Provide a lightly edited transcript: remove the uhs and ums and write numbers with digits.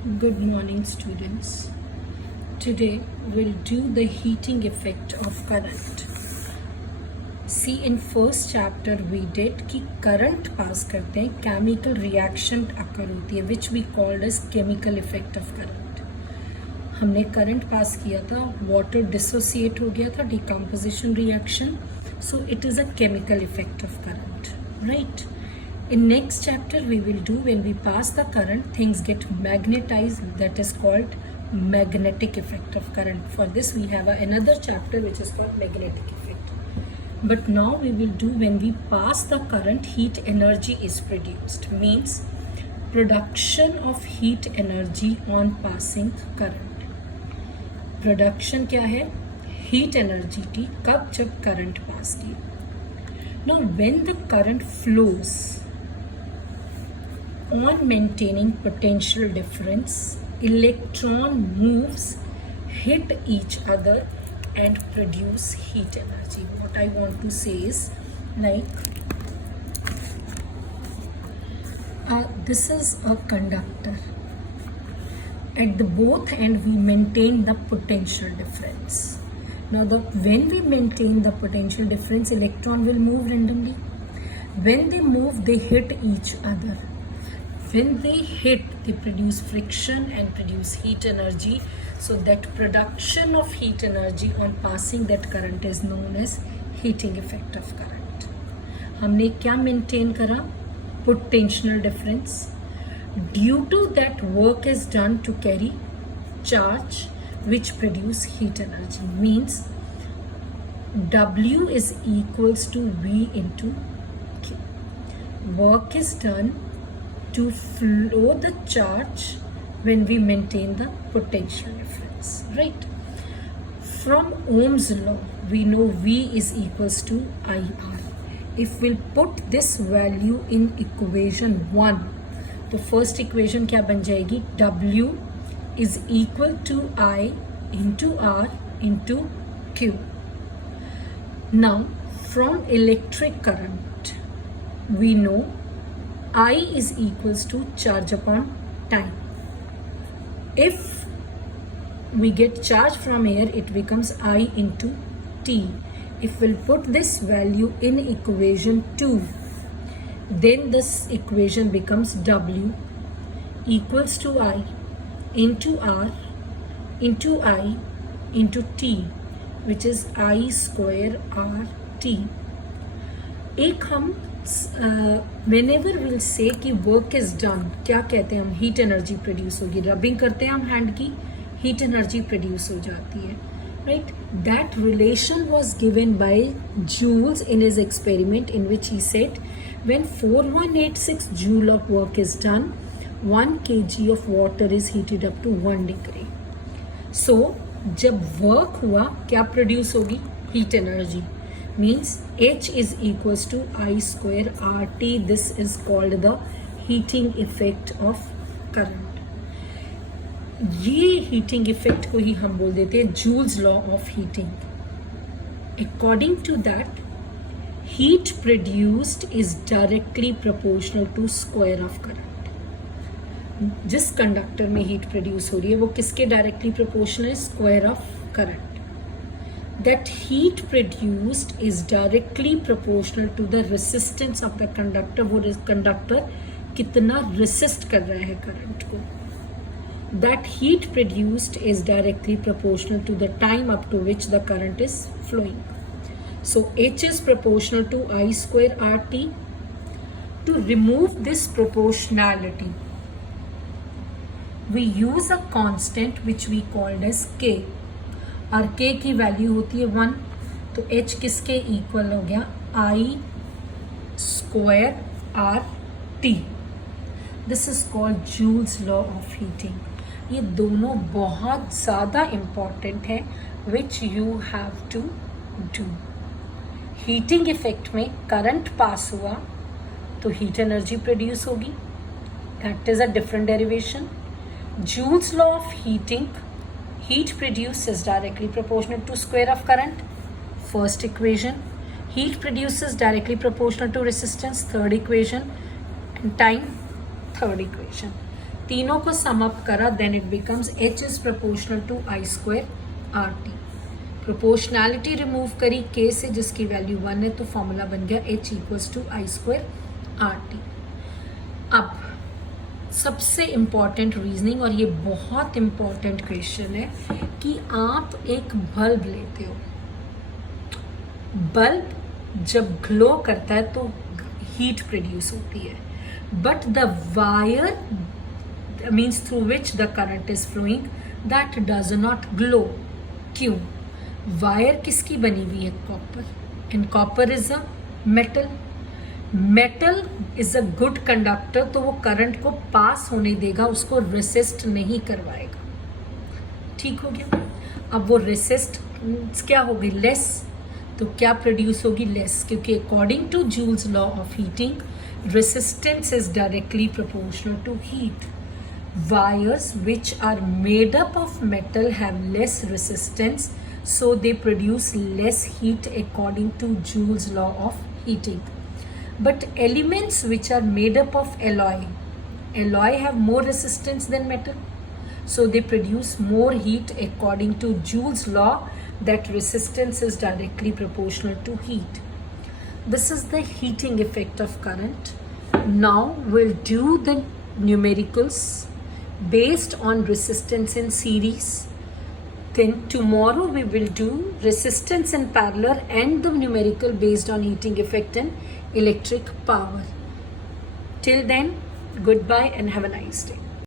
Good morning, students. Today we'll do the heating effect of current. See, in first chapter we did कि current pass करते हैं, chemical reaction occur होती है, which we called as chemical effect of current. हमने current pass किया था, water dissociate हो गया था, decomposition reaction. So it is a chemical effect of current, right? In next chapter we will do, when we pass the current, things get magnetized, that is called magnetic effect of current. For this we have another chapter which is called magnetic effect. But now we will do, when we pass the current, heat energy is produced, means production of heat energy on passing current. Production क्या है? Heat energy की, कब? जब current pass की. Now when the current flows on maintaining potential difference, electron moves, hit each other and produce heat energy. What I want to say is, like, this is a conductor. At the both end we maintain the potential difference. Now when we maintain the potential difference, electron will move randomly. When they move, they hit each other. When they hit, they produce friction and produce heat energy. So that production of heat energy on passing that current is known as heating effect of current. हमने क्या maintain करा? Potential difference. Due to that, work is done to carry charge which produce heat energy. Means W is equals to V into Q. Work is done to flow the charge when we maintain the potential difference, right? From Ohm's law, we know V is equals to IR. If we'll put this value in equation 1, तो first equation क्या बन जाएगी? W is equal to I into R into Q. Now, from electric current, we know I is equals to charge upon time. If we get charge from air, it becomes I into T. If we'll put this value in equation 2, then this equation becomes W equals to I into R into I into T, which is I square R T. एक हम whenever we'll say कि work is done, क्या कहते हैं हम? Heat energy produce होगी. Rubbing करते हैं हम हैंड की, हीट एनर्जी प्रोड्यूस हो जाती है, right? That relation was given by Joules in his experiment, in which he said when 4186 joule of work is done, 1 kg of water is heated up to 1 degree. So जब work हुआ, क्या produce होगी? Heat energy. Means H is equals to I square RT. This is called the heating effect of current. ये heating effect को ही हम बोल देते हैं Joule's law of heating. According to that, heat produced is directly proportional to square of current. जिस conductor में heat produce हो रही है वो किसके डायरेक्टली प्रोपोर्शनल है? Square of current. That heat produced is directly proportional to the resistance of the conductor. वो conductor कितना resist कर रहा है करंट को. That heat produced is directly proportional to the time up to which the current is flowing. So H is proportional to I square RT. To remove this proportionality, we use a constant which we called as K. और K की value होती है 1, तो H किसके equal हो गया? I square R T. This is called Joule's law of heating. ये दोनों बहुत ज़्यादा इम्पॉर्टेंट है which you have to do. Heating effect में करंट पास हुआ तो हीट एनर्जी प्रोड्यूस होगी. That is a different derivation. Joule's law of heating, heat produced is directly proportional to square of current, first equation. Heat produced is directly proportional to resistance, third equation. And time, third equation. तीनों को sum up करा, then it becomes H is proportional to I square RT। Proportionality remove करी K से जिसकी value 1 है, तो formula बन गया H equals to I square RT। अब सबसे इम्पॉर्टेंट रीजनिंग, और ये बहुत इम्पॉर्टेंट क्वेश्चन है, कि आप एक बल्ब लेते हो, बल्ब जब ग्लो करता है तो हीट प्रोड्यूस होती है, but the wire means through which the current is flowing that does not glow. क्यों? वायर किसकी बनी हुई है? Copper, and copper is a metal. Metal is a good conductor, तो वो करंट को पास होने देगा, उसको रेसिस्ट नहीं करवाएगा। ठीक हो गया? अब वो रेसिस्ट क्या होगी? लेस। तो क्या प्रोड्यूस होगी? लेस, क्योंकि according to Joule's law of heating resistance is directly proportional to heat. Wires which are made up of metal have less resistance, so they produce less heat according to Joule's law of heating. But elements which are made up of alloy have more resistance than metal, so they produce more heat according to Joule's law that resistance is directly proportional to heat. This is the heating effect of current. Now we'll do the numericals based on resistance in series. Then tomorrow we will do resistance in parallel and the numerical based on heating effect and electric power. Till then, goodbye and have a nice day.